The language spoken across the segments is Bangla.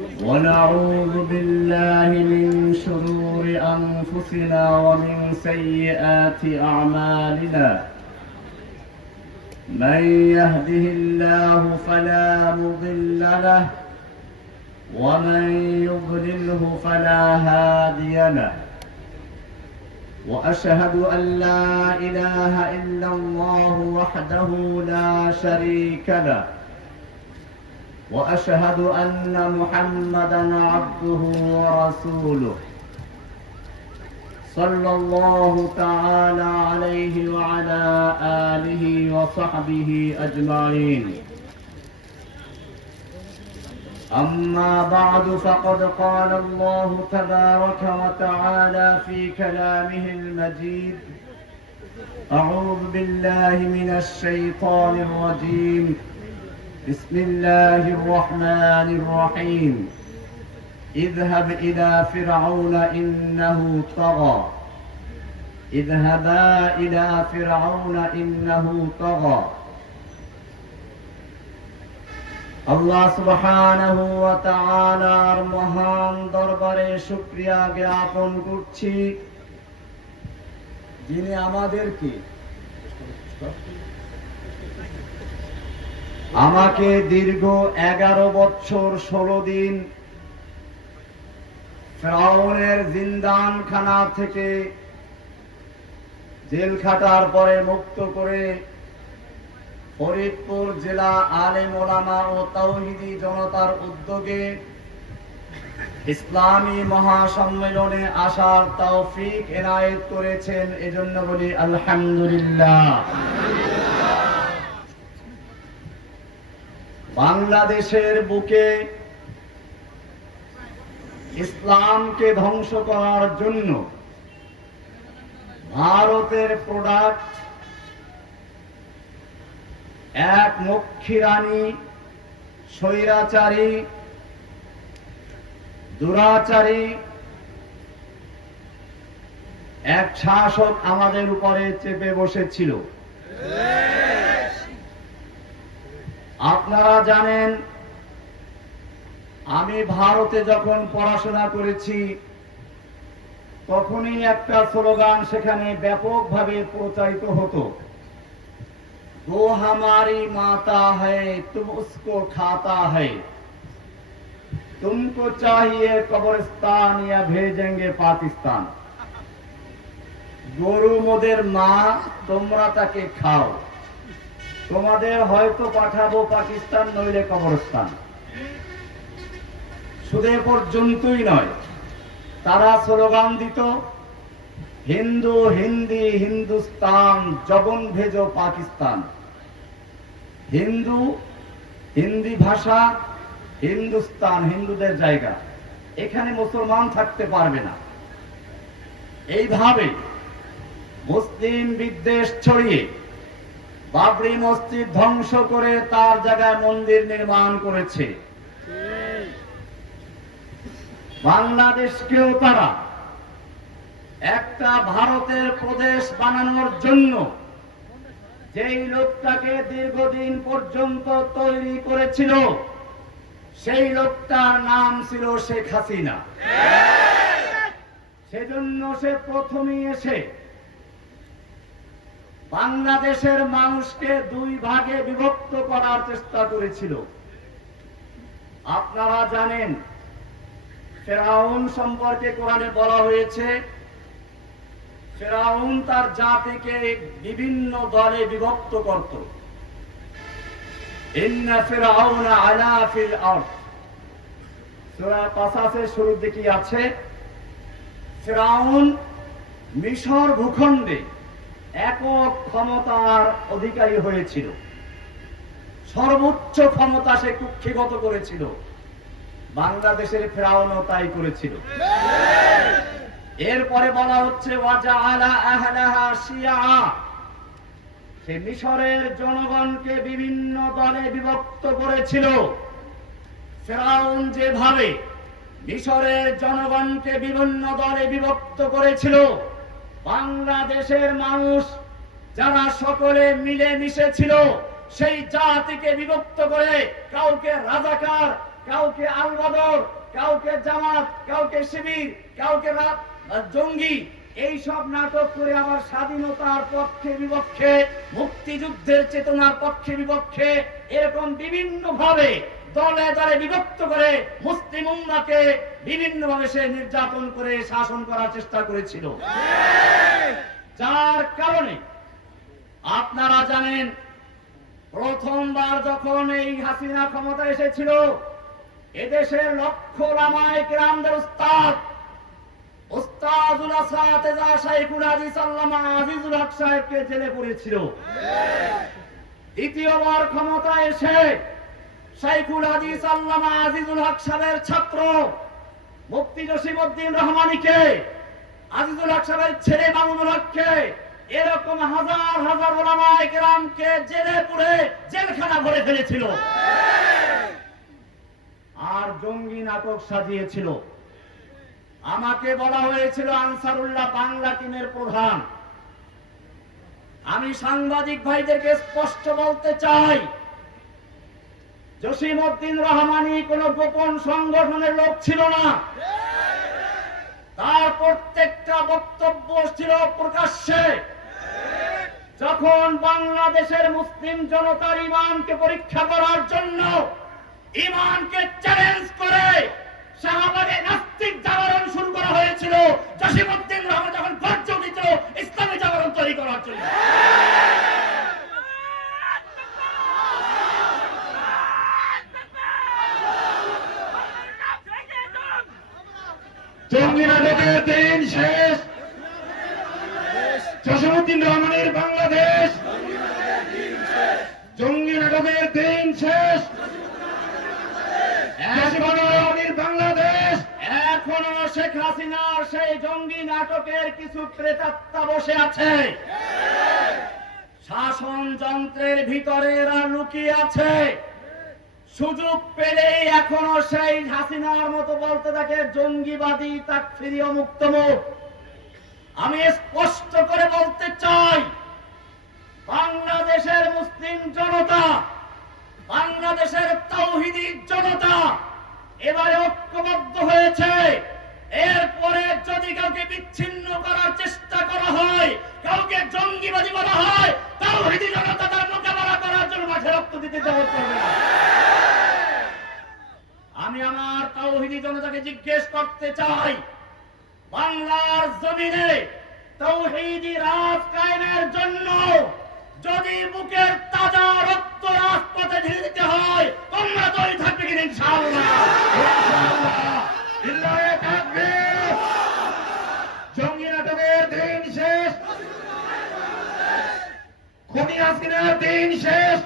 ونعوذ بالله من شرور أنفسنا ومن سيئات أعمالنا من يهده الله فلا مضل له ومن يضلله فلا هادي له وأشهد أن لا إله إلا الله وحده لا شريك له وأشهد أن محمدًا عبده ورسوله صلى الله تعالى عليه وعلى آله وصحبه أجمعين أما بعد فقد قال الله تبارك وتعالى في كلامه المجيد أعوذ بالله من الشيطان الرجيم بسم الله الرحمن الرحيم اذهب إلى فرعون إنه طغى اذهبا إلى فرعون إنه طغى আল্লাহ সুবহানাহু ওয়া তাআলার মহান দরবারে শুকরিয়া জ্ঞাপন করছি যিনি আমাকে দীর্ঘ 11 বছর 16 দিন ফিরআউনের জিন্দানখানা থেকে জেল খাটার পরে মুক্ত করে ফরিদপুর জেলা আলেম ওলামা ও তাওহীদি জনতার উদ্যোগে ইসলামী মহাসম্মেলনে আসার তৌফিক এনায়েত করেছেন, এজন্য বলি আলহামদুলিল্লাহ। বাংলাদেশের বুকে ইসলামকে ধ্বংস করার জন্য ভারতের প্রোডাক্ট এক মক্ষিরানী, স্বৈরাচারী, দুরাচারী এক শাসক আমাদের উপরে চেপে বসেছিল। আপনারা জানেন, আমি ভারতে যখন পড়াশোনা করেছি তখনই একটা স্লোগান সেখানে ব্যাপকভাবে প্রচারিত হতো, वो हमारी माता है तुम उसको खाता है, तुमको चाहिए कब्रिस्तान या भेजेंगे पाकिस्तान। গরু মোদের মা, তোমরা তাকে খাও, তোমাদের হয়তো পাঠাবো পাকিস্তান নইলে কবরস্থান। শুধু এ পর্যন্তই নয়, তারা স্লোগান দিত, হিন্দু হিন্দি হিন্দুস্তান জবন ভেজো পাকিস্তান। হিন্দু হিন্দি ভাষা, হিন্দুস্তান হিন্দুদের জায়গা, এখানে মুসলমান থাকতে পারবে না। এইভাবে মুসলিম বিদ্বেষ ছড়িয়ে বাবরি মসজিদ ধ্বংস করে তার জায়গায় মন্দির নির্মাণ করেছে। বাংলাদেশকেও তারা একটা ভারতের প্রদেশ বানানোর জন্য যেই লোকটাকে দীর্ঘদিন পর্যন্ত তৈরি করেছিল, সেই লোকটার নাম ছিল শেখ হাসিনা। সেজন্য সে প্রথমেই এসে বাংলাদেশের মানুষকে দুই ভাগে বিভক্ত করার চেষ্টা করেছিল। আপনারা জানেন, ফিরআউন সম্পর্কে কোরআনে বলা হয়েছে, ফিরআউন তার জাতিকে বিভিন্ন দলে বিভক্ত করত। ইন্না ফিরআউনা আলা ফিল আরদ, সূরা কাসাসের শুরুর দিকে আছে, ফিরআউন মিশর ভূখণ্ডে একক ক্ষমতার অধিকারী হয়েছিল, সর্বোচ্চ ক্ষমতা সে কুক্ষিগত করেছিল। বাংলাদেশের ফিরআউনও তাই করেছিল। এরপরে বলা হচ্ছে ওয়াজআলা আহলাহা শিয়া, সে মিশরের জনগণকে বিভিন্ন দলে বিভক্ত করেছিল। ফিরআউন যেভাবে মিশরের জনগণকে বিভিন্ন দলে বিভক্ত করেছিল, বাংলাদেশের মানুষ যারা সকলে মিলে মিশে ছিল সেই জাতিকে বিভক্ত করে কাউকে রাজাকার, কাউকে আল বদর, কাউকে জামাত, কাউকে শিবির, কাউকে জঙ্গি, এই সব নাটক করে আমার স্বাধীনতার পক্ষে বিপক্ষে, মুক্তিযুদ্ধের চেতনার পক্ষে বিপক্ষে এরকম বিভিন্ন ভাবে দলে দলে বিভক্ত করে মুসলিম উম্মাহকে বিভিন্ন ভাবে সে নির্যাতন করে শাসন করার চেষ্টা করেছিল। যার কারণে আপনারা জানেন, প্রথমবার যখন এই হাসিনা ক্ষমতা এসেছিল, এদেশের লক্ষ ওলামায়ে কেরামদের উস্তাদুল আসাতিজা শাইখুল হাদিস আল্লামা আজিজুল হক সাহেবকে জেলে পুরেছিল। দ্বিতীয়বার ক্ষমতা এসে শাইখুল হাদিস আল্লামা আজিজুল হক সাহেবের ছাত্র মুফতি জসিমউদ্দিন রহমানীকে, আজিজুল হক সাহেবের ছেলে মামুনুল হককে, এরকম হাজার হাজার ওলামায়ে কেরামকে জেলে পুরে জেলখানা ভরে ফেলেছিল আর জঙ্গি নাটক সাজিয়েছিল। আমাকে বলা হয়েছিল আনসারুল্লাহ বাংলা টিমের প্রধান। আমি সাংবাদিক ভাইদেরকে স্পষ্ট বলতে চাই, জসিমউদ্দিন রহমানী কোন গোপন সংগঠনের লোক ছিল না। তার প্রত্যেকটা বক্তব্য ছিল প্রকাশ্যে। যখন বাংলাদেশের মুসলিম জনতার ঈমানকে পরীক্ষা করার জন্য, ঈমানকে চ্যালেঞ্জ করে শাহবাগে নাস্তিক জাগরণ শুরু করা হয়েছিল, জসিমউদ্দিন রহমান যখন গর্জে উঠেছিল ইসলামী জাগরণ তৈরি করার জন্য। জঙ্গি নাটকের দিন শেষ, জসিমউদ্দিন রহমানের বাংলাদেশ। জঙ্গি নাটকের দিন শেষ, রহমানের বাংলাদেশ। এখনো শেখ হাসিনার সেই জঙ্গি নাটকের কিছু প্রেতাত্মা বসে আছে, শাসন যন্ত্রের ভিতরে এরা লুকিয়ে আছে। সুযোগ পেলেই এখনো সেই হাসিনার মতো বলতে থাকে জঙ্গিবাদী, তাকফিরি, অমুক্তমুখ। আমি স্পষ্ট করে বলতে চাই, বাংলাদেশের মুসলিম জনতা, বাংলাদেশের তাওহীদি জনতা এবারে ঐক্যবদ্ধ হয়েছে। এরপরে যদি কাউকে বিচ্ছিন্ন করার চেষ্টা করা হয়, কাউকে জঙ্গিবাদী বলা হয়, তাওহীদি জনতা তার মোকাবেলা করার জন্য মাঠে রক্ত দিতে যাওয়া করবে না। আমি আমার তাওহীদি জনতাকে জিজ্ঞেস করতে চাই, বাংলার জমিনে তাওহীদি রাজ কায়েমের জন্য যদি বুকের তাজা রক্ত রাজপথে ঢেলে দিতে হয়, তোমরা তৈরি থাকবে কিনা? ইনশাআল্লাহ। জিল্লায়ে তাকবীর। জঙ্গি নাটকের দিন শেষ, খুনি হাসিনার দিন শেষ।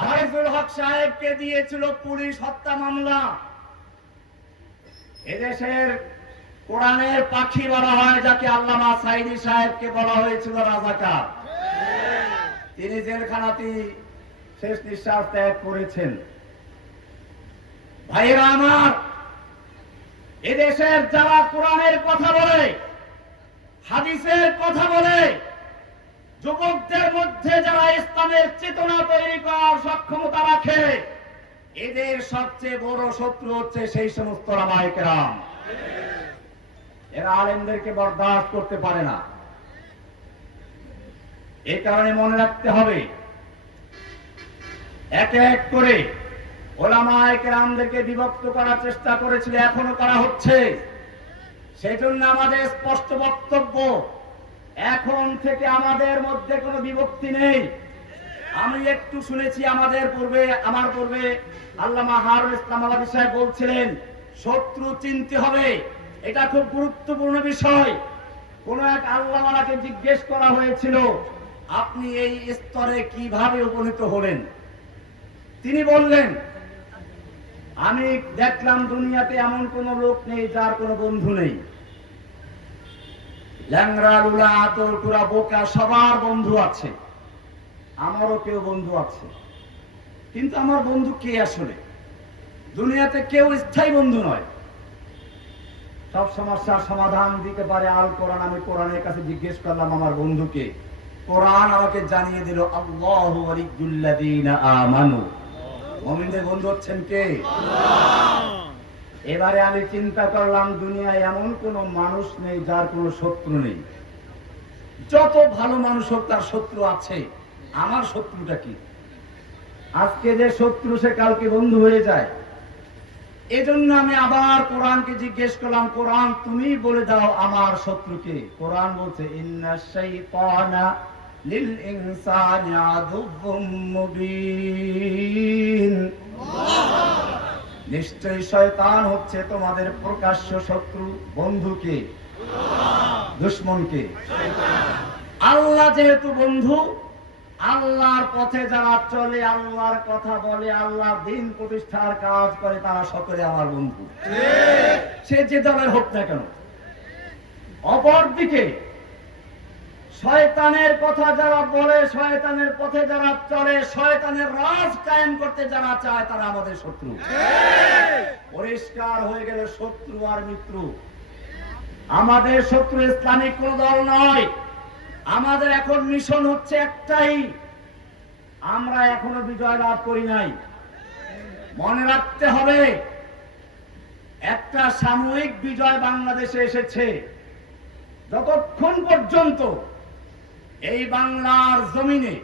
আজিজুল হক সাহেবকে দিয়েছিল পুলিশ হত্যা মামলা। এদেশের কোরআনের পাখি বলা হয় যাকে, আল্লামা সাঈদী সাহেবকে বলা হয়েছিল রাজাকার। তিনি জেলখানাতে শেষ নিঃশ্বাস ত্যাগ করেছেন। ভাইয়েরা আমার, এদেশের যারা কোরআনের কথা বলে, হাদিসের কথা বলে, যুবকদের মধ্যে যারা ইসলামের চেতনা তৈরি করার সক্ষমতা রাখে, এদের সবচেয়ে বড় শত্রু হচ্ছে সেই সমস্ত ওলামায়ে কেরাম। এরা আলেমদেরকে বরদাস্ত করতে পারে না। এই কারণে মনে রাখতে হবে, এক এক করে ওলামায়ে কেরামদেরকে বিভক্ত করার চেষ্টা করেছিল, এখনো করা হচ্ছে। সেজন্য আমাদের স্পষ্ট বক্তব্য, এখন থেকে আমাদের মধ্যে কোনো বিভক্তি নেই। আমি একটু শুনেছি আমার পূর্বে আল্লামা হারুন ইসলাম আলাদী সাহেব বলছিলেন শত্রু চিনতে হবে। এটা খুব গুরুত্বপূর্ণ বিষয়। কোন এক আল্লামাকে জিজ্ঞেস করা হয়েছিল, আপনি এই স্তরে কিভাবে উপনীত হলেন? তিনি বললেন, আমি দেখলাম দুনিয়াতে এমন কোন লোক নেই যার কোনো বন্ধু নেই। ল্যাংড়া, লুলা, আতর, কুড়া, বোকা সবার বন্ধু আছে, আমারও কেউ বন্ধু আছে। কিন্তু আমার বন্ধু কে আসলে? দুনিয়াতে কেউ স্থায়ী বন্ধু নয়। সব সমস্যার সমাধান দিতে পারে আল কোরআন। আমি কোরআনের কাছে জিজ্ঞেস করলাম আমার বন্ধুকে, কোরআন আমাকে জানিয়ে দিল আল্লাহু ওয়ালিয়্যুল্লাযীনা আমানু মুমিনদের বন্ধু হচ্ছেন কে? এবারে আমি চিন্তা করলাম, দুনিয়ায় এমন কোন মানুষ নেই যার কোনো শত্রু নেই। যত ভালো মানুষ হোক তার শত্রু আছে। আমার শত্রুটা কি? আজকে যে শত্রু সে কালকে বন্ধু হয়ে যায়। এজন্য আমি আবার কোরআনকে জিজ্ঞেস করলাম, কোরআন তুমি বলে দাও আমার শত্রুকে। কোরআন বলছে ইন্নাশ শাইতানা লিল ইনসানি আদুউম মুবিন। নিশ্চয়ই শয়তান হচ্ছে তোমাদের প্রকাশ্য শত্রু। বন্ধুকে? দুশমনকে? আল্লাহ যেহেতু বন্ধু, আল্লাহর পথে যারা চলে, আল্লাহর কথা বলে, আল্লাহ দিন প্রতিষ্ঠার কাজ করে, তারা সকলে আমার বন্ধু, সে যে দলের হোক না কেন। অপরদিকে শয়তানের কথা যারা বলে, শয়তানের পথে যারা চলে, শয়তানের রাজ কায়েম করতে যারা চায়, তারা আমাদের শত্রু। পরিষ্কার হয়ে গেল শত্রু আর মিত্র। আমাদের শত্রু ইসলামিক কোন দল নয়। আমাদের এখন মিশন হচ্ছে একটাই, আমরা এখনো বিজয় লাভ করি নাই। মনে রাখতে হবে, একটা সাময়িক বিজয় বাংলাদেশে এসেছে। যতক্ষণ পর্যন্ত এই বাংলার জমিনে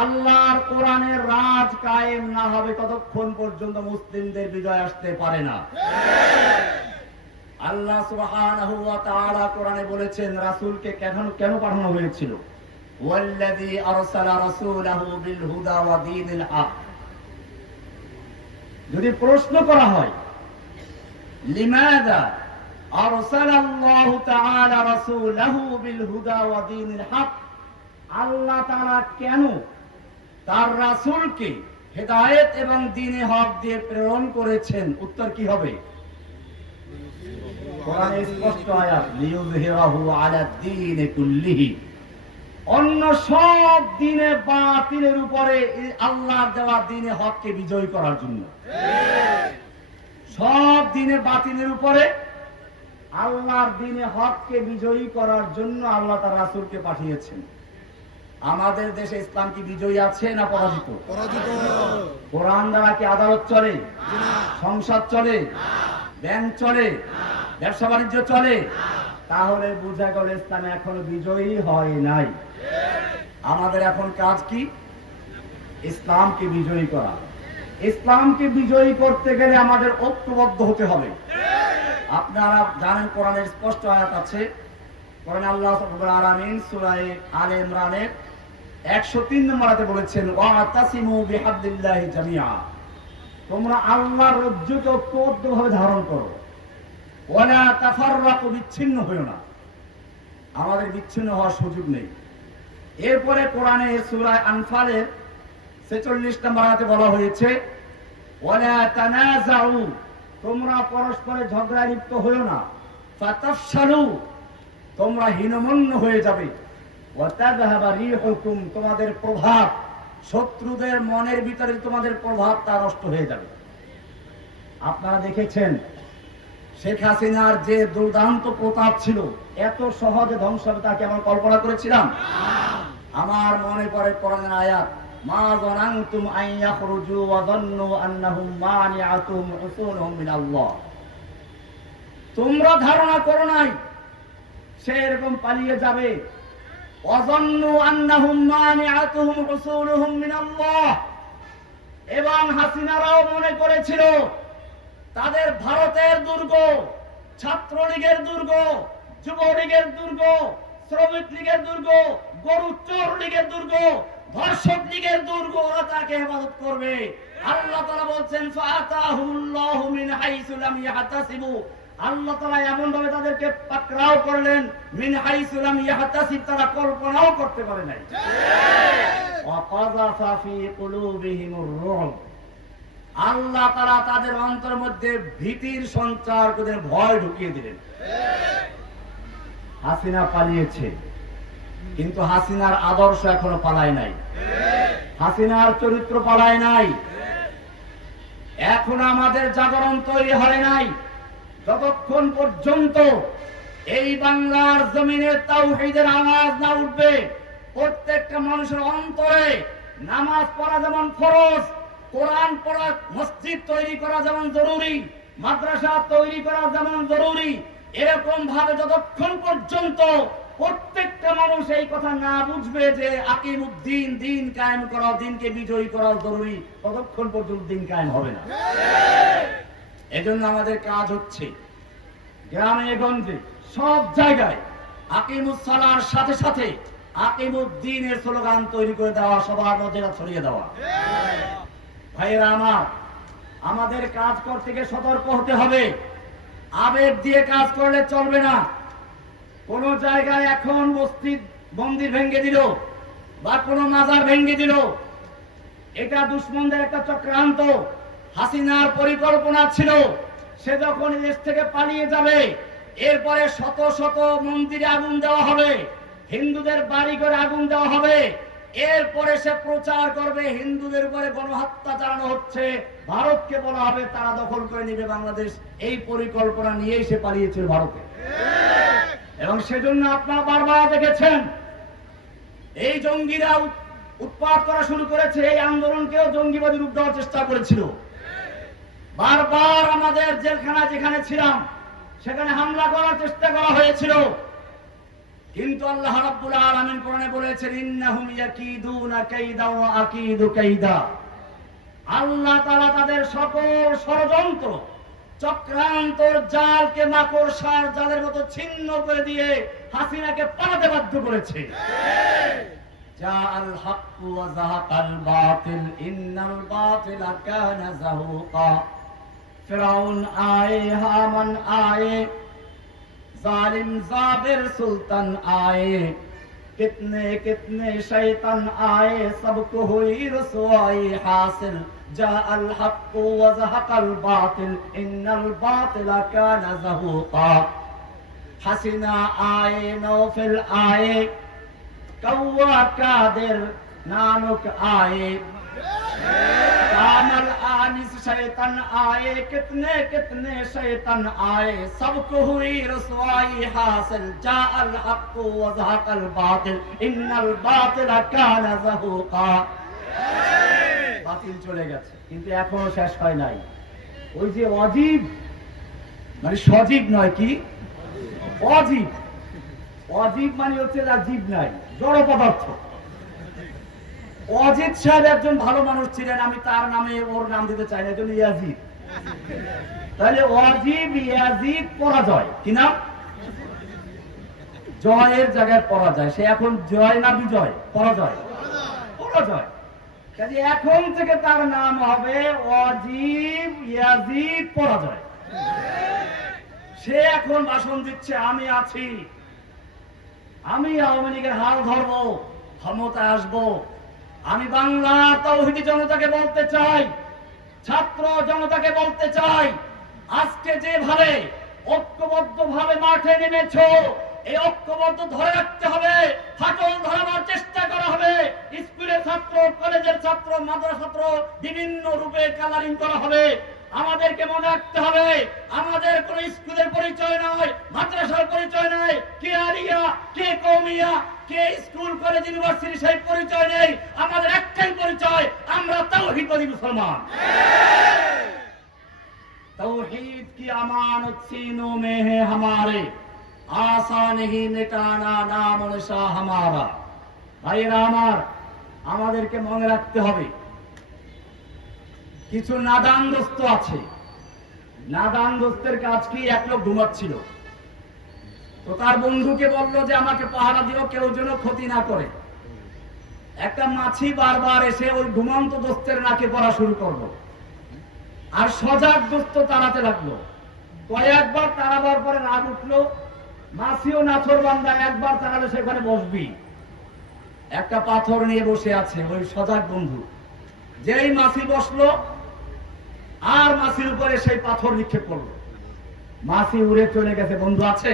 আল্লাহর কোরআনের রাজ কায়েম না হবে, ততক্ষণ পর্যন্ত মুসলিমদের বিজয় আসতে পারে না। আল্লাহ সুবহানাহু ওয়া তাআলা কোরআনে বলেছেন রাসূলকে কেন পাঠানো হয়েছিল। ওয়াল্লাযী আরসালা রাসূলাহু বিল হুদা ওয়া দীনিল হক। যদি প্রশ্ন করা হয় লিমাযা আরসালাল্লাহু তাআলা রাসূলাহু বিল হুদা ওয়া দীনিল হক, আল্লাহ তাআলা কেন তার রাসূলকে হেদায়েত এবং দ্বীনে হক দিয়ে প্রেরণ করেছেন? উত্তর কি হবে? কোরআনে স্পষ্ট আয়াত, লিইয়ুযহিরাহু আলা দ্বীনি কুল্লিহি। অন্য সব দ্বীনে বাতিলের উপরে আল্লাহর দেওয়া দ্বীনে হককে বিজয় করার জন্য। সব দ্বীনে বাতিলের উপরে আল্লাহর দ্বীনে হককে বিজয়ী করার জন্য আল্লাহ তার রাসূলকে পাঠিয়েছেন। আমাদের দেশে ইসলাম কি বিজয়ী আছে না পরাজিত? কোরআন দ্বারা কি আদালত চলে, সংসদ চলে, ব্যাংক চলে, ব্যবসা বাণিজ্য চলে? তাহলে বোঝা গেল ইসলাম এখনো বিজয়ী হয় নাই। আমাদের এখন কাজ কি? ইসলামকে বিজয়ী করা। ইসলামকে বিজয়ী করতে গেলে আমাদের ঐক্যবদ্ধ হতে হবে। আপনারা জানেন কোরআনের স্পষ্ট আয়াত আছে। কোরআনে আল্লাহ রাব্বুল আলামিন সূরা আলে ইমরানের 103 নম্বর আয়াতে বলেছেন, ওয়াতাসিমু বিহাবলিল্লাহি জামিআ। তোমরা আল্লাহর রজ্জুকে ঐক্যবদ্ধভাবে ধারণ করো। ওয়ালা তাফাররাকু, বিচ্ছিন্ন হইও না। আমাদের বিচ্ছিন্ন হওয়ার সুযোগ নেই। এরপরে কোরআনে সূরা আনফালের 46 নম্বর আয়াতে বলা হয়েছে, ওয়ালা তানাযাউ, তোমরা পরস্পরে ঝগড়ায় লিপ্ত হইও না। ফাতাফশালু, তোমরা হীনমন্য হয়ে যাবে। ওয়া তাযহাবা রিহুকুম, তোমাদের প্রভাব, শত্রুদের মনের ভিতরে তোমাদের প্রভাব তা নষ্ট হয়ে যাবে। আপনারা দেখেছেন শেখ হাসিনার যে দুর্দান্ত প্রতাপ ছিল, এত সহজে ধ্বংস হবে তাকে আমরা কল্পনা করেছিলাম? আমার মনে পড়ে কোরআনের আয়াত, মা যানানতুম আন ইয়াখরুজু ওয়া যান্নু আন্নাহুম মানিআতুম হুসুনুহুম মিনাল্লাহ। তোমরা ধারণা করো নাই সে এরকম পালিয়ে যাবে। ওয়া যান্নু আন্নাহুম মানিআতুহুম হুসুনুহুম মিনাল্লাহ। এবং হাসিনারাও মনে করেছিল তাদের ভারতের দুর্গ, ছাত্রলীগের দুর্গ, যুবলীগের দুর্গ, শ্রমিক লীগের দুর্গ, গরু চোর লীগের দুর্গ, ধর্ষক লীগের দুর্গ, ওরা তাকে হেফাজত করবে। আল্লাহ তাআলা বলছেন, ফাআতাহুল্লাহু মিন হাইসু লাম ইয়াহতাসিবু। আল্লাহ তাআলা এমন ভাবে তাদেরকে পাকড়াও করলেন, মিন হাইসু লাম ইয়াহতাসিব, তারা কল্পনাও করতে পারে নাই। ওয়া কাযাফা ফি কুলুবিহিমুর রুব, আল্লাহ তাআলা তাদের অন্তরের মধ্যে ভীতির সঞ্চার করে ভয় ঢুকিয়ে দিলেন। হাসিনা পালিয়েছে, কিন্তু হাসিনার আদর্শ এখনো পালায় নাই, হাসিনার চরিত্র পালায় নাই। এখন আমাদের জাগরণ তৈরি হয় নাই। যতক্ষণ পর্যন্ত এই বাংলার জমিনে তাওহীদের আওয়াজ না উঠবে, প্রত্যেকটা মানুষের অন্তরে নামাজ পড়া যেমন ফরজ, কোরআন পড়া মসজিদ তৈরি করা যেমন জরুরি, মাদ্রাসা তৈরি করা যেমন জরুরি, এরকম ভাবে যতক্ষণ পর্যন্ত প্রত্যেকটা মানুষ এই কথা না বুঝবে যে আকিমুদ্দিন, দিন কায়েম করা, দিনকে বিজয়ী করা জরুরি, ততক্ষণ পর্যন্ত দিন কায়েম হবে না। এজন্য আমাদের কাজ হচ্ছে গ্রামে গঞ্জে সব জায়গায় আকিমুস-সালার সাথে সাথে আকিমুদ্দিনের স্লোগান তৈরি করে দেওয়া, সবার মধ্যে ছড়িয়ে দেওয়া। ভাইয়েরা আমার, আমাদের কাজ করতে গিয়ে সতর্ক হতে হবে। আবেগ দিয়ে কাজ করলে চলবে না। কোন জায়গায় এখন মসজিদ মন্দির ভেঙে দিল বা কোন মাজার ভেঙে দিল, এটা দুশমনদের একটা চক্রান্ত। হাসিনার পরিকল্পনা ছিল সে যখন দেশ থেকে পালিয়ে যাবে, এরপরে শত শত মন্দিরে আগুন দেওয়া হবে, হিন্দুদের বাড়ি করে আগুন দেওয়া হবে, এরপরে সে প্রচার করবে হিন্দুদের উপরে গণহত্যা চালানো হচ্ছে, ভারতকে বলা হবে তারা দখল করে নেবে বাংলাদেশ। এই পরিকল্পনা নিয়েই সে পালিয়েছিল ভারতে। এবং সেজন্য আপনারা বারবার দেখেছেন এই জঙ্গিরা উৎপাত করা শুরু করেছে, এই আন্দোলনকেও জঙ্গিবাদী রূপ দেওয়ার চেষ্টা করেছিল। বারবার আমাদের জেলখানা যেখানে ছিলাম সেখানে হামলা করার চেষ্টা করা হয়েছিল, কিন্তু আল্লাহ রাব্বুল আলামিন কোরআনে বলেছেন ইন্নাহুম ইয়াকিদুনা কাইদা ওয়া আকিদু কাইদা। আল্লাহ তাআলা তাদের সকল ষড়যন্ত্র, চক্রান্তর জালকে মাকড়সার জালের মতো ছিন্ন করে দিয়ে হাসিনাকে পালাতে বাধ্য করেছে। জাআল হাক্কু ওয়া যাহাকাল বাতিল ইন্নাল বাতিলা কানা যাহুকা। ফিরাউন আয়ে, হামান आए, जालिम जाबिर सुल्तान आए, कितने कितने शैतान आए, सबको हुई रसवाई हासिल। जाअल हक्कु व ज़हक़ल बातिल इन्नल बातिला काना ज़हूक़ा। हसीना आए, नौफिल आए, कौवा कादिर नानुक आए, कामल आनिस शैतान आए, कितने कितने शैतान आए, सबको हुई रसवाई हासिल। जाअल हक्कु व ज़हक़ल बातिल इन्नल बातिला काना ज़हूक़ा। বাতিল চলে গেছে, কিন্তু এখনো শেষ হয় নাই। ওই যে অজীব, মানে সজীব নয়, কি অজীব। অজীব মানে হচ্ছে যার জীব নাই, জড় পদার্থ। অজিত সাহেব একজন ভালো মানুষ ছিলেন, আমি তার নামে ওর নাম দিতে চাই না, এজন্য ইয়াজিদ। তাহলে অজীব, ইয়াজিদ পরাজয়, কি নাম? জয়ের জায়গায় পরাজয়। সে এখন জয় না বিজয়? পরাজয়, পরাজয়। কাজে এখন থেকে তার নাম হবে অজীব ইয়াজিদ পরাজয়। সে এখন ভাষণ দিচ্ছে আমি আছি, আমি আওয়ামী লীগের হাল ধরবো, ক্ষমতায় আসবো। আমি বাংলা তাওহীদি জনতাকে বলতে চাই, ছাত্র জনতাকে বলতে চাই, আজকে যেভাবে ঐক্যবদ্ধ ভাবে মাঠে নেমেছো, এই ঐক্যবদ্ধ ধরে রাখতে হবে। ফাটল ধরাবার চেষ্টা করা হবে। স্কুলের ছাত্র, কলেজের ছাত্র, মাদ্রাসা ছাত্র বিভিন্ন রূপে কালারিং করা হবে। আমাদেরকে মনে রাখতে হবে আমাদের কোন স্কুলের পরিচয় নয়, মাদ্রাসার পরিচয় নয়, কে আলিয়া, কে কওমিয়া, কে স্কুল, কলেজ, ইউনিভার্সিটি সেই পরিচয় নেই। আমাদের একটাই পরিচয়, আমরা তাওহীদবাদী মুসলমান। तौहीद की अमानत सीनों में है हमारे, आशा नहीं मिटाना नाम निशा हमारा। ভাইরা আমার, আমাদেরকে মনে রাখতে হবে কিছু নাদান দোস্ত আছে। নাদান দোস্তের কাজ কি? এক লোক ঘুমাচ্ছিল, তো তার বন্ধুকে বললো যে আমাকে পাহারা দিও, কেউ যেন ক্ষতি না করে। একটা মাছি বারবার এসে ওই ঘুমন্ত দোস্তের নাকে পড়া শুরু করলো, আর সজাগ দোস্ত তাড়াতে লাগলো। কয়েকবার তাড়াবার পরে রাগ উঠলো, মাছিও নাথর বান্দা, একবার তাড়ালে সেখানে বসবি। একটা পাথর নিয়ে বসে আছে ওই সজাগ বন্ধু। যেই মাছি বসলো, আর মাছির উপরে সেই পাথর নিক্ষেপ করলো, মাছি উড়ে চলে গেছে। বন্ধু আছে?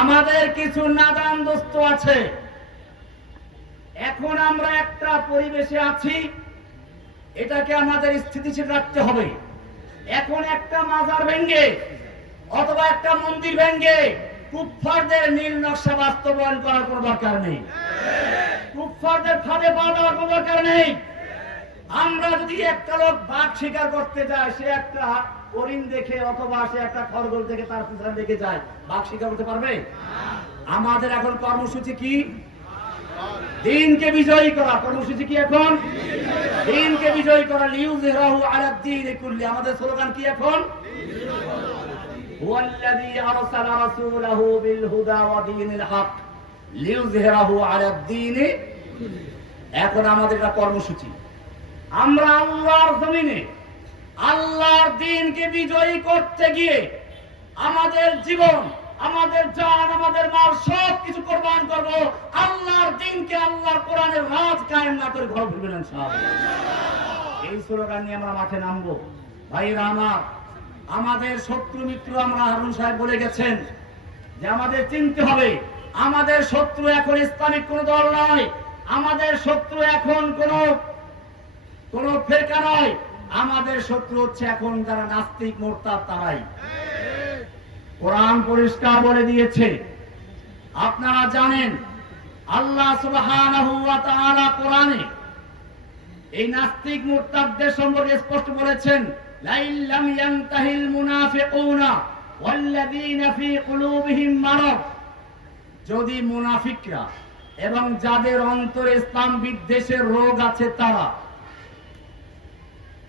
আমাদের কিছু নাদান দোস্ত আছে। এখন আমরা একটা পরিবেশে আছি, এটাকে আমাদের স্থিতিশীল রাখতে হবে। এখন একটা মাজার ভেঙ্গে অথবা একটা মন্দির ভেঙ্গে কুফফারদের নীল নকশা বাস্তবায়ন করার কোনো দরকার নেই। কুফফারদের ফাঁদে পা দেওয়ার কোনো দরকার নেই। আমরা যদি একটা লোক বাঘ শিকার করতে যায়, সে একটা হরিণ দেখে অথবা সে একটা খরগোশ দেখে তার পিছনে দেখে যায়, বাঘ শিকার করতে পারবে? আমাদের এখন কর্মসূচি কি? দিনকে বিজয়ী করা। কর্মসূচি কি এখন? দিনকে বিজয়ী করা। লিইয়ুযহিরাহু আলাদ দীনি কুল্লি। আমাদের স্লোগান কি এখন? হুয়াল্লাযী আরসালা রাসূলাহু বিল হুদা ওয়া দীনিল হক লিইয়ুযহিরাহু আলাদ দীনি। এখন আমাদের একটা কর্মসূচি, আমরা আল্লাহর জমিনে আল্লাহর দ্বীনকে বিজয়ী করতে গিয়ে আমাদের জীবন, আমাদের জান, আমাদের মাল সব কিছু কোরবান করব। আল্লাহর দ্বীনকে, আল্লাহর কোরআনের রাজ কায়েম না করে ঘর ফিরবেন ইনশাআল্লাহ। এই স্লোগান নিয়ে আমরা মাঠে নামবো। ভাইরা আমার, আমাদের শত্রু মিত্র, আমরা হারুন সাহেব বলে গেছেন যে আমাদের চিনতে হবে আমাদের শত্রু এখন ইসলামিক কোন দল নয়, আমাদের শত্রু এখন কোন ফেরকা নয়, আমাদের শত্রু হচ্ছে এখন যারা নাস্তিক মোরতাদ তারাই। কোরআন পরিষ্কার বলে দিয়েছে, আপনারা জানেন আল্লাহ সুবহানাহু ওয়া তাআলা কোরআনে এই নাস্তিক মুরতাদদের সম্পর্কে স্পষ্ট বলেছেন, লাইন লাম ইয়ানতাহিল মুনাফিকুনা ওয়াল্লাযীনা ফী কুলুবিহিম মারাদ। যদি মুনাফিকরা এবং যাদের অন্তরে ইসলাম বিদ্বেষের রোগ আছে তারা,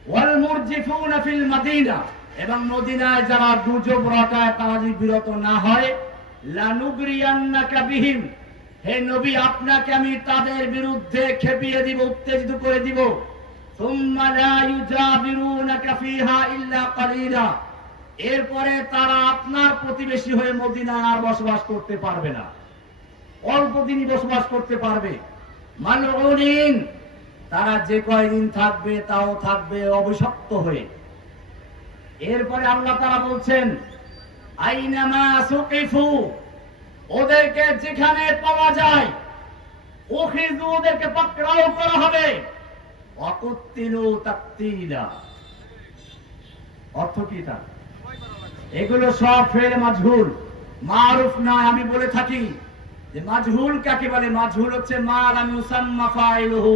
ওয়াল মুরজিফুনা ফিল মাদিনা, এবং মদিনায় যারা গুজব রটায় তারা যদি বিরত না হয়, লানুগরিয়ান্নাকা বিহিম, হে নবী আপনাকে আমি তাদের বিরুদ্ধে খেপিয়ে দিব, উত্তেজিত করে দিব। সুম্মা লা ইউজাবিরুনাকা ফিহা ইল্লা কালিলা, এরপরে তারা আপনার প্রতিবেশী হয়ে মদিনায় আর বসবাস করতে পারবে না, অল্প দিনই বসবাস করতে পারবে। মালউনিন, তারা যে কয়দিন থাকবে তাও থাকবে অভিশপ্ত হয়ে। এরপরে আল্লাহ তাআলা বলছেন, আইনামা সুকিফু, ওদেরকে যেখানে পাওয়া যায় উখিযু, ওদেরকে পাকড়াও করা হবে। ওয়াকুতিলু তাকতীলা, অর্থ কি তা? এগুলো সব ফেল মাজহুল, মারুফ নয়। আমি বলে থাকি যে মাজহুল কাকে বলে? মাজহুল হচ্ছে মা লাম ইউসাম্মা ফাইলুহু,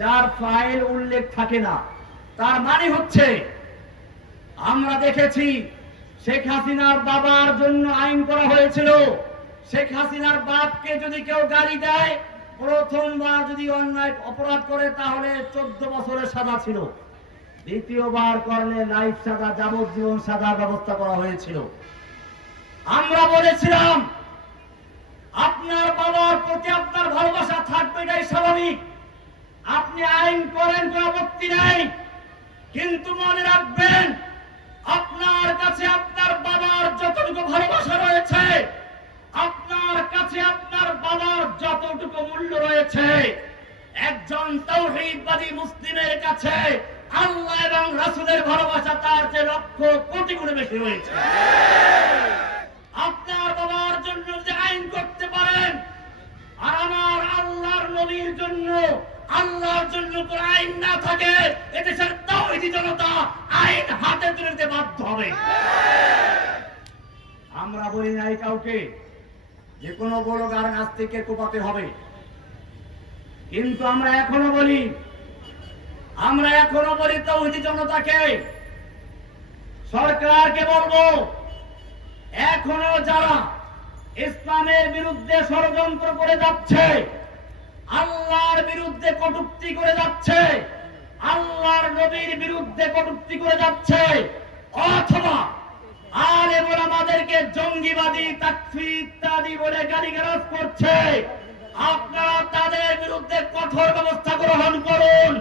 যার ফাইল উল্লেখ থাকে না। তার মানে হচ্ছে, আমরা দেখেছি শেখ হাসিনার বাবার জন্য আইন করা হয়েছিল। শেখ হাসিনার বাপকে যদি কেউ গালি দেয়, প্রথমবার যদি অন্যায় অপরাধ করে তাহলে 14 বছরের সাজা ছিল, দ্বিতীয়বার করলে লাইফ সাজা, যাবজ্জীবন সাজার ব্যবস্থা করা হয়েছিল। আমরা বলেছিলাম আপনার বাবার প্রতি আপনার ভালোবাসা থাকবে, এটাই স্বাভাবিক, আপনি আইন করেন, কোনো আপত্তি নাই, কিন্তু মনে রাখবেন আপনার কাছে আপনার বাবার যতটুকু ভালোবাসা রয়েছে, আপনার কাছে আপনার বাবার যতটুকু মূল্য রয়েছে, একজন তাওহীদবাদী মুসলিমের কাছে আল্লাহ এবং রাসূলের ভালোবাসা তার চেয়ে লক্ষ কোটি গুণে বেশি রয়েছে। আপনার বাবার জন্য যে আইন করতে পারেন, আর আমার আল্লাহর নবীর জন্য, আল্লাহর জন্য কোন আইন না থাকে, এদেশের তাওহীদি জনতা আইন হাতে তুলে নিতে বাধ্য হবে। আমরা বলি নাই কাউকে যে কোনো বড়গার নাস্তিকের কোপাতে হবে, কিন্তু আমরা এখনো বলি তাওহীদি জনতাকে, সরকারকে বলবো, এখনো যারা ইসলামের বিরুদ্ধে ষড়যন্ত্র করে যাচ্ছে, আল্লাহর বিরুদ্ধে কটূক্তি করে যাচ্ছে, আল্লাহর নবীর বিরুদ্ধে কটূক্তি করে যাচ্ছে, অথবা আলেম ওলামাদেরকে জঙ্গিবাদী, তাকফির ইত্যাদি বলে গালিগালাজ করছে, আপনারা তাদের বিরুদ্ধে কঠোর ব্যবস্থা গ্রহণ করুন।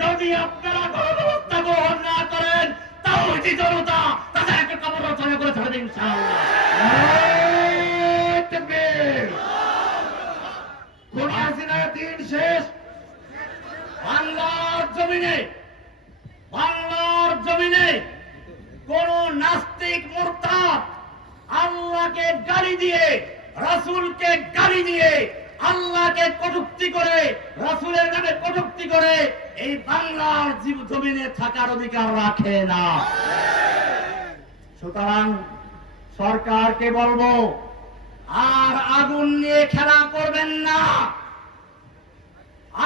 যদি আপনারা কোনো ব্যবস্থা গ্রহণ না করেন, তাওহীদি জনতা তাদেরকে কবর রচনা করে ছাড়বে ইনশাআল্লাহ। খুনি হাসিনার দিন শেষ। বাংলার জমিনে কোন নাস্তিক মুরতাদ আল্লাহকে গালি দিয়ে, রাসূলকে গালি দিয়ে, আল্লাহকে কটূক্তি করে, রাসূলের নামে কটূক্তি করে এই বাংলার জমিনে থাকার অধিকার রাখে না। সুতরাং সরকারকে বলবো, আর আগুন নিয়ে খেলা করবেন না,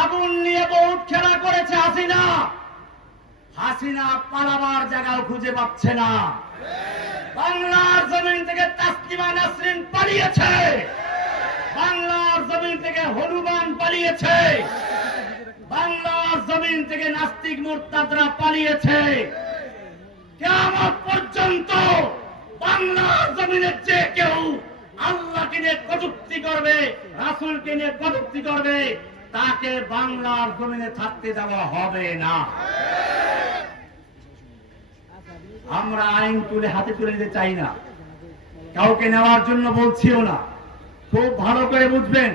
আগুন নিয়ে বহুত খেলা করেছে হাসিনা। হাসিনা পালাবার জায়গাও খুঁজে পাচ্ছে না। বাংলার জমিন থেকে তাসলিমা নাসরিন পালিয়েছে, বাংলার জমিন থেকে হনুমান পালিয়েছে, বাংলার জমিন থেকে নাস্তিক মুরতাদরা পালিয়েছে। কিয়ামত পর্যন্ত বাংলার জমিনের যে কেউ আল্লাহকে নিয়ে কটূক্তি করবে, রাসূলকে নিয়ে কটূক্তি করবে, তাকে বাংলার জমিনে থাকতে দেওয়া হবে না। আমরা আইন তুলে হাতে তুলে নিতে চাই না, কাউকে নেওয়ার জন্য বলছিও না। খুব ভালো করে বুঝবেন,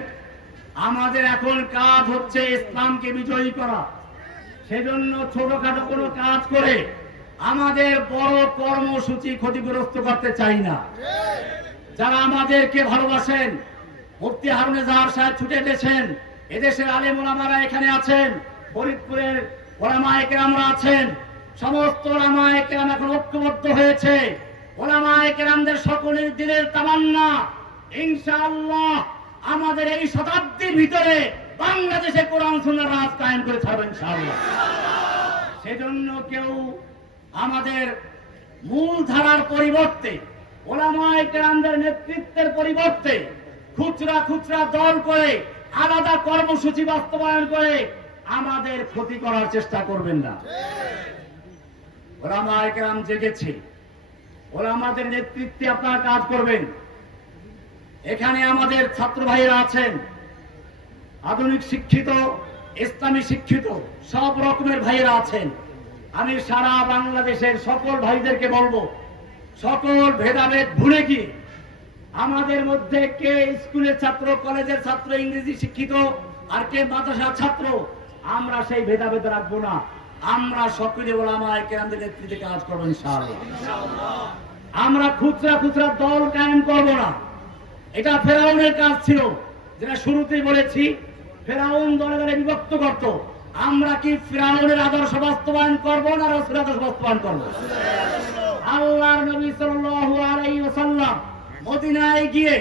আমাদের এখন কাজ হচ্ছে ইসলামকে বিজয়ী করা। সেজন্য ছোটখাটো কোনো কাজ করে আমাদের বড় কর্মসূচি ক্ষতিগ্রস্ত করতে চাই না। যারা আমাদেরকে ভালোবাসেন, মুফতি হারুন এজাহার সাহেব ছুটে এসেছেন, এদেশের আলেম ওলামারা এখানে আছেন, ফরিদপুরের ওলামায়ে কেরামরা আছেন, সমস্ত ওলামায়ে কেরাম এখন ঐক্যবদ্ধ হয়েছে। ওলামায়ে কেরামদের সকলের দিনের তামান্না ইনশাআল্লাহ আমাদের এই শতাব্দীর ভিতরে বাংলাদেশে কোরআন সুন্নাহর রাজ কায়েম করে ছাড়বেন ইনশাআল্লাহ। সেজন্য কেউ আমাদের মূল ধারার পরিবর্তে, ওলামায়ে কেরামদের নেতৃত্বের পরিবর্তে খুচরা খুচরা দল করে আলাদা কর্মসূচি বাস্তবায়ন করে আমাদের ক্ষতি করার চেষ্টা করবেন না। ওলামায়ে কেরাম জেগেছে, ওলামাদের নেতৃত্বে আপনারা কাজ করবেন। এখানে আমাদের ছাত্র ভাইয়েরা আছেন, আধুনিক শিক্ষিত, ইসলামী শিক্ষিত সব রকমের ভাইয়েরা আছেন। আমি সারা বাংলাদেশের সকল ভাইদেরকে বলবো, সকল ভেদাভেদ ভুলে গিয়ে আমাদের মধ্যে কে স্কুলের ছাত্র, কলেজের ছাত্র, ইংরেজি শিক্ষিত আর কে মাদ্রাসার ছাত্র, আমরা সেই ভেদাভেদ রাখবো না। আমরা সকলে ওলামায়ে কেরামদের নেতৃত্বে কাজ করবো ইনশাআল্লাহ। আমরা খুচরা খুচরা দল কায়েম করবো না। এটা ফেরাউনের কাজ ছিল, যেটা শুরুতেই বলেছি। ফেরাউন দলে দলে বিভক্ত করত। আমরা কি ফেরাউনের আদর্শ বাস্তবায়ন করবো না রাসূলের আদর্শ বাস্তবায়ন করবো? আল্লাহর নবী সাল্লাল্লাহু আলাইহি ওয়াসাল্লাম মদিনায় গিয়ে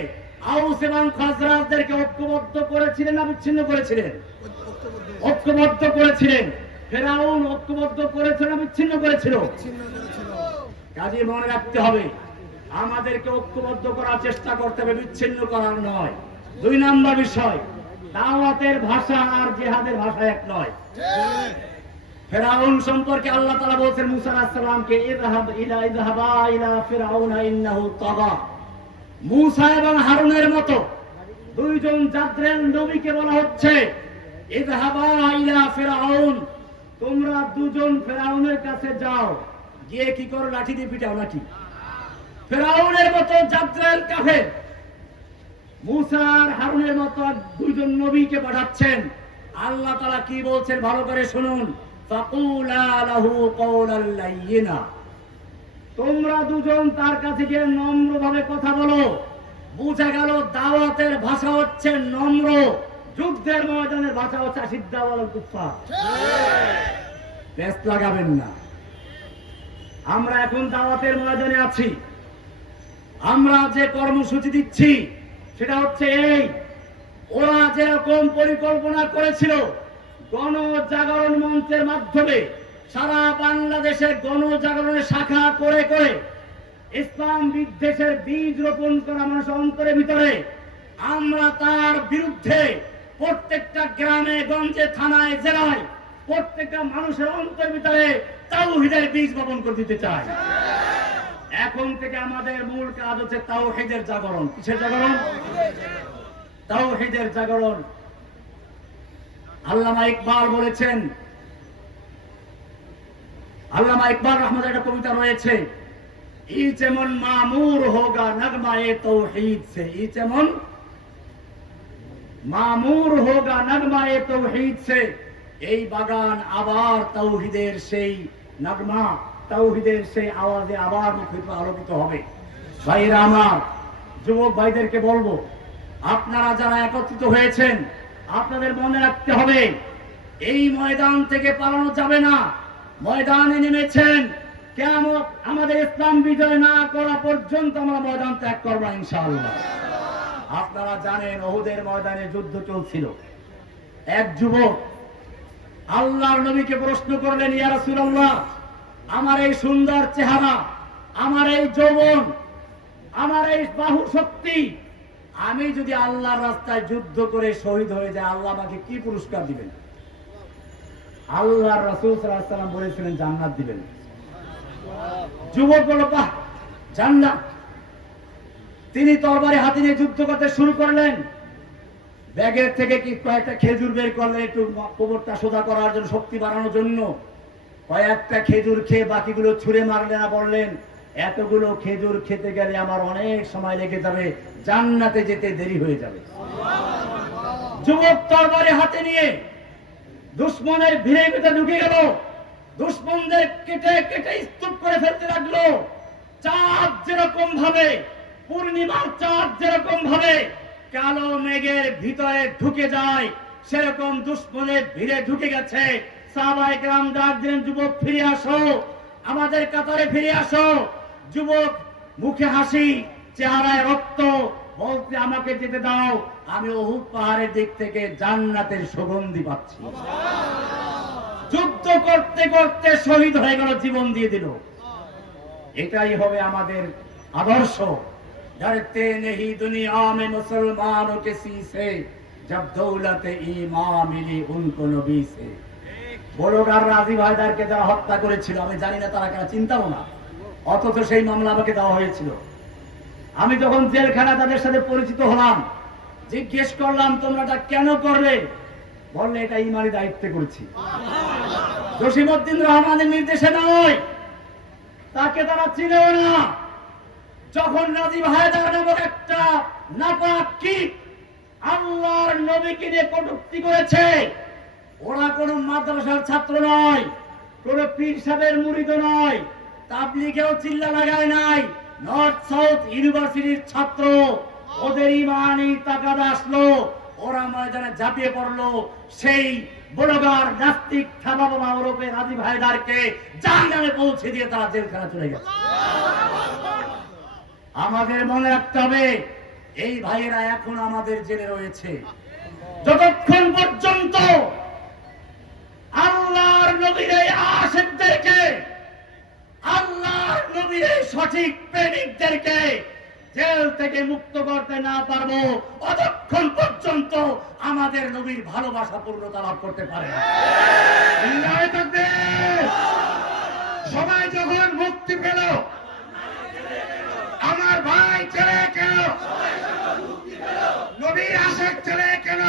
আউস এবং খাজরাজদেরকে ঐক্যবদ্ধ করেছিলেন না বিচ্ছিন্ন করেছিলেন? ঐক্যবদ্ধ করেছিলেন। ফেরাউন ঐক্যবদ্ধ করেছিল না বিচ্ছিন্ন করেছিল? কাজে মনে রাখতে হবে, আমাদেরকে ঐক্যবদ্ধ করার চেষ্টা করতে হবে, বিচ্ছিন্ন করার নয়। 2 নম্বর বিষয়, দাওয়াতের ভাষা আর জিহাদের ভাষা এক নয়। ফেরাউন সম্পর্কে আল্লাহ তাআলা বলেছেন মুসা আলাইহিস সালামকে, ইযহাবা ইলা ফিরআউনা ইন্নাহু তাগা। মুসা এবং হারুনের মতো 2 জন জাদ্রেল নবীকে বলা হচ্ছে, ইযহাবা ইলা ফিরআউন, তোমরা 2 জন ফেরাউনের কাছে যাও, গিয়ে কি করো? লাঠি দিয়ে পিটাও নাকি? ফেরাউনের মতো জাদ্রেল কাফের মুসা আর হারুনের মতো 2 জন নবীকে পাঠাচ্ছেন। আল্লাহ তাআলা কি বলছেন ভালো করে শুনুন, ফাকুলা লাহু কওলাল লাইয়িনা, তোমরা 2 জন তার কাছে গিয়ে নম্রভাবে কথা বলো। বুঝা গেল দাওয়াতের ভাষা হচ্ছে নম্র, যুদ্ধের ময়দানের ভাষা হচ্ছে আসিদ্দা ওয়াল কুফফার। ব্যস্ত লাগাবেন না। আমরা এখন দাওয়াতের ময়দানে আছি। আমরা যে কর্মসূচি দিচ্ছি সেটা হচ্ছে এই, ওরা যেরকম পরিকল্পনা করেছিল গণজাগরণ মঞ্চের মাধ্যমে সারা বাংলাদেশে গণজাগরণের শাখা করে করে ইসলাম বিদ্বেষের বীজ রোপণ করা মানুষের অন্তরের ভিতরে, আমরা তার বিরুদ্ধে প্রত্যেকটা গ্রামে গঞ্জে থানায় জেলায় প্রত্যেকটা মানুষের অন্তরের ভিতরে তাওহীদের বীজ বপন করে দিতে চাই। এখন থেকে আমাদের মূল কাজ হচ্ছে তাওহীদের জাগরণ। কিসের জাগরণ? তাওহীদের জাগরণ। আল্লামা ইকবাল বলেছেন, আল্লামা ইকবাল রহমতুল্লাহ একটা কবিতা রয়েছে, ই যেমন মামুর হোগা নগমায়ে তাওহীদ সে, ই যেমন মামুর হোগা নগমায়ে তাওহীদ সে, এই বাগান আবার তাওহীদের সেই নগমা, তাওহীদের সেই আওয়াজে আবার মুখরিত আলোকিত হবে। ভাইরা আমার, যুবক ভাইদেরকে বলবো, আপনারা যারা একত্রিত হয়েছেন, আপনাদের মনে রাখতে হবে এই ময়দান থেকে পালানো যাবে না। ময়দানে নেমেছেন, কিয়ামত আমাদের ইসলাম বিজয় না করা পর্যন্ত আমরা ময়দান ত্যাগ করব ইনশাআল্লাহ। আপনারা জানেন উহুদের ময়দানে যুদ্ধ চলছিল, এক যুবক আল্লাহর নবীকে প্রশ্ন করলেন, ইয়া রাসূলুল্লাহ, আমার এই সুন্দর চেহারা, আমার এই যৌবন, আমার এই বাহু শক্তি, আমি যদি আল্লাহর রাস্তায় যুদ্ধ করে শহীদ হয়ে যাই, আল্লাহ আমাকে কি পুরস্কার দিবেন? আল্লাহর রাসূল সাল্লাল্লাহু আলাইহি ওয়াসাল্লাম বলেছিলেন জান্নাত দিবেন। যুবক বলল, বাহ, জান্নাত। তিনি তরবারি হাতে নিয়ে যুদ্ধ করতে শুরু করলেন। ব্যাগের থেকে কি কয়েকটা খেজুর বের করলেন, একটু কোমরটা সোজা করার জন্য, শক্তি বাড়ানোর জন্য। কয়েকটা খেজুর খেয়ে বাকিগুলো ছুঁড়ে মারলেন, আর বললেন, এতগুলো খেজুর খেতে গেলে আমার অনেক সময় লেগে যাবে, জান্নাতে যেতে দেরি হয়ে যাবে। যুবক তরবারি হাতে নিয়ে দুশমনের ভিড়ে ভিতরে ঢুকে গেল, দুশমনদের কেটে কেটে স্তূপ করে ফেলতে লাগলো। চাঁদ যেরকম ভাবে, পূর্ণিমার চাঁদ যেরকম ভাবে কালো মেঘের ভিতরে ঢুকে যায়, সেরকম দুশমনের ভিড়ে ঢুকে গেছে। সাহাবায়ে কেরাম ডাক দিলেন, যুবক ফিরে আসো, আমাদের কাতারে ফিরে আসো। যুবক মুখে হাসি, চেহারায় রক্ত, বলতে, আমাকে যেতে দাও, আমি উহুদ পাহাড়ের দিক থেকে জান্নাতের সুগন্ধি পাচ্ছি। যুদ্ধ করতে করতে শহীদ হয়ে গেল, জীবন দিয়ে দিল। এটাই হবে আমাদের আদর্শ। डरते नहीं दुनिया में मुसलमानों के सीसे, जब दौलत ईमान मिली उनको नबी से। বড়গার রাজি ভাইদারকে যারা হত্যা করেছিল, আমি জানি না তারা কেন, চিন্তাও না, অথচ সেই মামলা আমাকে দেওয়া হয়েছিল। আমি যখন জেলখানা তাদের সাথে পরিচিত হলাম, জিজ্ঞেস করলাম, তোমরা এটা কেন করলে? বললে, এটা ইমানি দায়িত্বে করেছি, জসিমউদ্দিন রহমানের নির্দেশে নয়। তাকে তারা চিনেও না। যখন রাজীব হায়দার নামক একটা নাপাক কীট আল্লাহর নবীকে নিয়ে কটূক্তি করেছে, ওরা কোন মাদ্রাসার ছাত্র নয়, কোন পীর সাহেবের মুরিদ নয়, তাবলীগেও চিল্লা লাগায় নাই, নর্থ সাউথ ইউনিভার্সিটির ছাত্র। ওদের ইমানই তাকাদা আসলো, ওরা ময়দানে ঝাঁপিয়ে পড়লো। সেই বড়গার নাস্তিক থাবা বাবা ওরফে রাজীব হায়দারকে জাহান্নামে পৌঁছে দিয়ে তারা জেলখানা চলে গেছে। আমাদের মনে রাখতে হবে, এই ভাইয়েরা এখন আমাদের জেলে রয়েছে। যতক্ষণ পর্যন্ত আল্লাহর নবীর এই আশিকদেরকে, আল্লাহর নবীর এই সঠিক প্রেমিকদেরকে জেল থেকে মুক্ত করতে না পারবো, ততক্ষণ পর্যন্ত আমাদের নবীর ভালোবাসা পূর্ণতা লাভ করতে পারে না। সবাই যখন মুক্তি পেল, আমার ভাই ছেলে কেন, নবীর আশিক ছেলে কেন?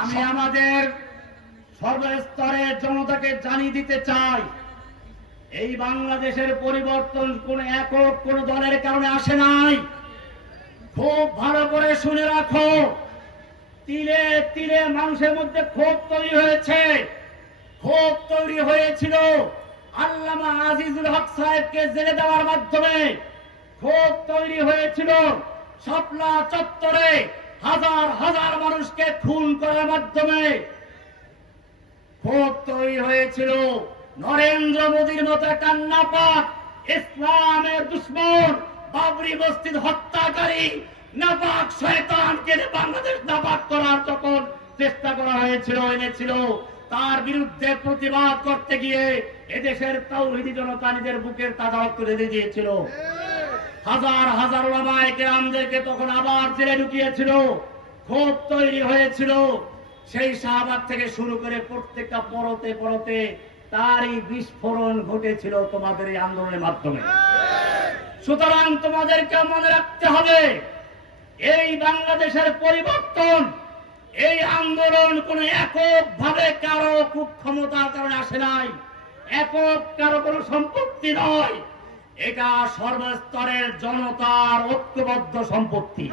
আমি আমাদের সর্বস্তরের জনতাকে জানিয়ে দিতে চাই, এই বাংলাদেশের পরিবর্তন কোন একক কোন দলের কারণে আসে নাই। খুব ভালো করে শুনে রাখো, তিলে তিলে মানুষের মধ্যে ক্ষোভ তৈরি হয়েছে। ক্ষোভ তৈরি হয়েছিল আল্লামা আজিজুল হক সাহেবকে জেলে দেওয়ার মাধ্যমে, ক্ষোভ তৈরি হয়েছিল শাপলা চত্বরে হাজার হাজার মানুষকে খুন করার মাধ্যমে, ক্ষোভ তৈরি হয়েছিল নরেন্দ্র মোদীর মতো একটা নাপাক ইসলামের দুশ্মন, বাবরি মসজিদ হত্যাকারী নাপাক শয়তানকে বাংলাদেশ নাপাক করার যখন চেষ্টা করা হয়েছিল, এনেছিল, তার বিরুদ্ধে প্রতিবাদ করতে গিয়ে এদেশের তাওহীদি জনতা নিজের বুকের তাজা রক্ত ঢেলে দিয়েছিল। হাজার হাজার উলামায়ে কেরামদেরকে তখন আবার জেলে ঢুকিয়েছিল। ক্ষোভ তৈরি হয়েছিল, সেই শাহবাগ থেকে শুরু করে প্রত্যেকটা পরতে পরতে তারই বিস্ফোরণ ঘটেছিল তোমাদের এই আন্দোলনের মাধ্যমে। সুতরাং তোমাদেরকে মনে রাখতে হবে, এই বাংলাদেশের পরিবর্তন, এই আন্দোলন কোন একক ভাবে কারো খুব ক্ষমতার কারণে আসে নাই, একক কারো কোনো সম্পত্তি নয়, এটা সর্বস্তরের জনতার ঐক্যবদ্ধ সম্পত্তি।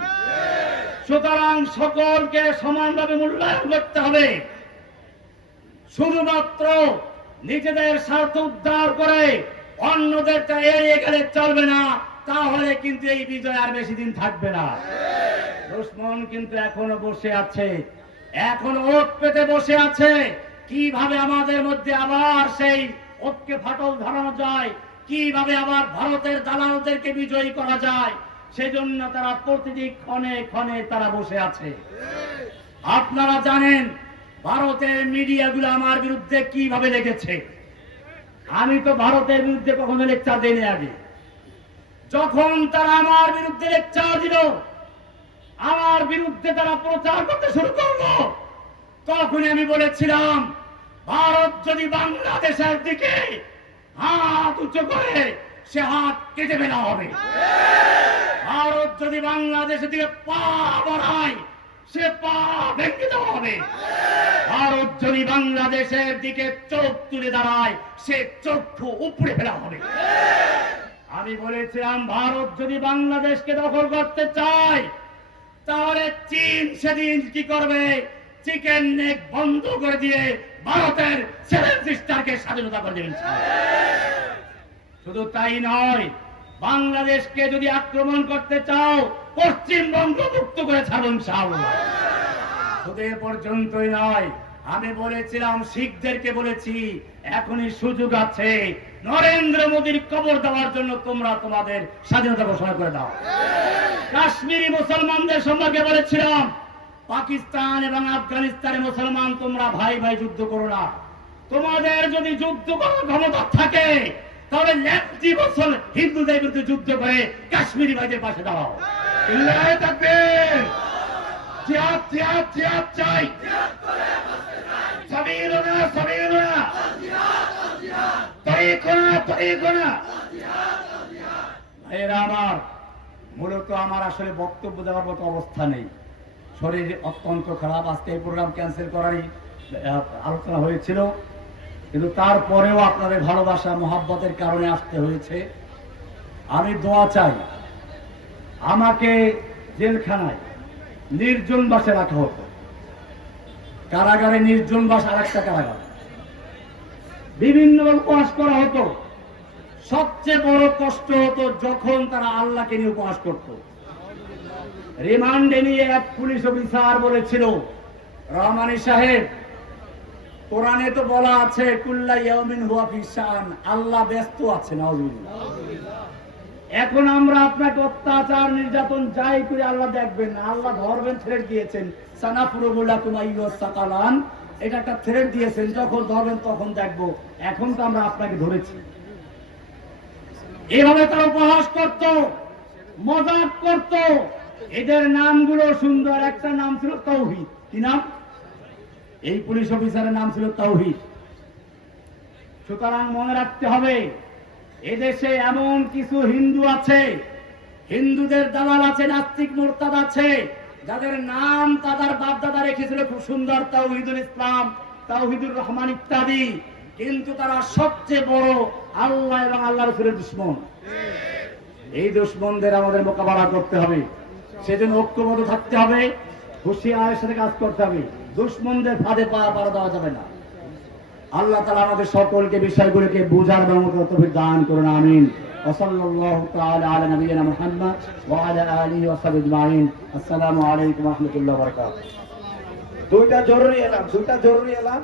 সুতরাং সকলকে সমানভাবে মূল্যায়ন করতে হবে। শুধুমাত্র নিজেদের স্বার্থ উদ্ধার করে অন্যদেরটা এড়িয়ে গেলে চলবে না, তাহলে কিন্তু এই বিজয় আর বেশি দিন থাকবে না। দুশমন কিন্তু এখনো বসে আছে, এখনো ওত পেতে বসে আছে। কিভাবে আমাদের মধ্যে আবার সেই ঐক্যে ফাটল ধরানো যায়, কিভাবে আবার ভারতের দালালদেরকে বিজয়ী করা যায়, সেজন্য তারা প্রতিটি ক্ষণে ক্ষণে তারা বসে আছে। আপনারা জানেন ভারতের মিডিয়াগুলো আমার বিরুদ্ধে কিভাবে লেগেছে। আমি তো ভারতের বিরুদ্ধে কখনো লেকচার দেইনি আগে। যখন তারা আমার বিরুদ্ধে লেকচার দিল, আমার বিরুদ্ধে তারা প্রচার করতে শুরু করলো, তখন আমি বলেছিলাম ভারত যদি বাংলাদেশের দিকে হাত উঁচু করে সে হাত কেটে ফেলা হবে। ভারত যদি বাংলাদেশের দিকে পা বাড়ায় সে পা ভেঙে দেওয়া হবে। ভারত যদি বাংলাদেশের দিকে চোখ তুলে দাঁড়ায় সে চক্ষু উপড়ে ফেলা হবে। আমি বলেছিলাম ভারত যদি বাংলাদেশকে দখল করতে চায় তাহলে চীন সেদিন কি করবে, চিকেন নেক বন্ধ করে দিয়ে ভারতের 7 সিস্টারকে স্বাধীনতা করে দেবেন। শুধু তাই নয়, বাংলাদেশকে যদি আক্রমণ করতে চাও পশ্চিমবঙ্গ মুক্ত করে ছাড়ুন ইনশাআল্লাহ। শুধু এ পর্যন্তই নয়, আমি বলেছিলাম শিখদেরকে বলেছি এখনই সুযোগ আছে, নরেন্দ্র মোদীর কবর দেওয়ার জন্য তোমরা তোমাদের স্বাধীনতা ঘোষণা করে দাও। কাশ্মীরি মুসলমানদের সম্পর্কে বলেছিলাম পাকিস্তান এবং আফগানিস্তানের মুসলমান তোমরা ভাই ভাই যুদ্ধ করো না, তোমাদের যদি যুদ্ধ করার ক্ষমতা থাকে তাহলে ল্যান্ডি মুসল হিন্দুদের বিরুদ্ধে যুদ্ধ করে কাশ্মীরি ভাইদের পাশে দাও। ইল্লাহি তাকবীর। জিহাদ জিহাদ জিহাদ চাই। সাবিলুনা সাবিলুনা তরিকুনা তরিকুনা। ভাইয়েরা আমার, মূলত আমার আসলে বক্তব্য দেওয়ার মতো অবস্থা নেই, শরীর অত্যন্ত খারাপ। আজকে এই প্রোগ্রাম ক্যান্সেল করারই আলোচনা হয়েছিল, কিন্তু তারপরেও আপনাদের ভালোবাসা মহাব্বতের কারণে আসতে হয়েছে। আমি দোয়া চাই, আমাকে জেলখানায় নির্জন বাসে রাখা হতো, কারাগারে নির্জন বাস আর একটা কারাগার, বিভিন্ন উপবাস করা হতো। সবচেয়ে বড় কষ্ট হতো যখন তারা আল্লাহকে নিয়ে উপবাস করত। রিমান্ডে নিয়ে এক পুলিশ অফিসার বলেছিল, রহমানী সাহেব, কোরআনে তো বলা আছে কুল্লা ইয়াউমিন হুয়া ফি শান, আল্লাহ ব্যস্ত আছে। নাউজুবিল্লাহ। এখন আমরা আপনাকে অত্যাচার নির্যাতন যাই করে আল্লাহ দেখবেন না, আল্লাহ ধরবেন, থ্রেট দিয়েছেন সানাফুরুলাকুম আইয়ুস সাকালান, এটা একটা থ্রেট দিয়েছেন, যখন ধরবেন তখন দেখবো। এখন তো আমরা আপনাকে ধরেছি। এভাবে তারা উপহাস করত, মজাক করত। এদের নামগুলো সুন্দর, একটা নাম ছিল তাওহীদ। কি নাম? এই পুলিশ অফিসারের নাম ছিল তাওহীদ। সুতরাং মনে রাখতে হবে, এদেশে এমন কিছু হিন্দু আছে, হিন্দুদের দালাল আছে, নাস্তিক মুরতাদ আছে, যাদের নাম তাদের বাপ দাদা রেখেছিল খুব সুন্দর, তাওহীদুল ইসলাম, তাওহীদুর রহমান ইত্যাদি, কিন্তু তারা সবচেয়ে বড় আল্লাহ এবং আল্লাহ রাসূলের দুশমন। এই দুশমনদের আমাদের মোকাবেলা করতে হবে, সেজন্য ঐক্যবদ্ধ থাকতে হবে, হুঁশিয়ারের সাথে কাজ করতে হবে। দুশমনদের ফাঁদে পা পাড়া দেওয়া যাবে না। আল্লাহ তাআলা আমাদের সকলকে বিষয়গুলোকে বুঝার এবং তৌফিক দান করুন। আমিন। ওয়াসাল্লাল্লাহু তাআলা আলা নবিয়িনা মুহাম্মদ ওয়া আলা আলিহি ওয়া সাহবিহি আজমাইন। আসসালামু আলাইকুম ওয়া রাহমাতুল্লাহি ওয়া বারাকাতুহু। দুইটা জরুরি এলান।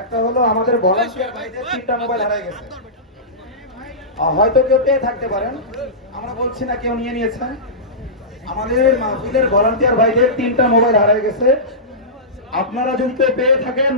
একটা হলো আমাদের ভলান্টিয়ার ভাইদের 3টা মোবাইল হারিয়ে গেছে। হয়তো কেউ পেয়ে থাকতে পারেন, আমরা বলছি না কেউ নিয়ে নিয়েছেন। আমাদের মাহফিলের ভলান্টিয়ার ভাইদের 3টা মোবাইল হারিয়ে গেছে। আপনারা যদি পেয়ে থাকেন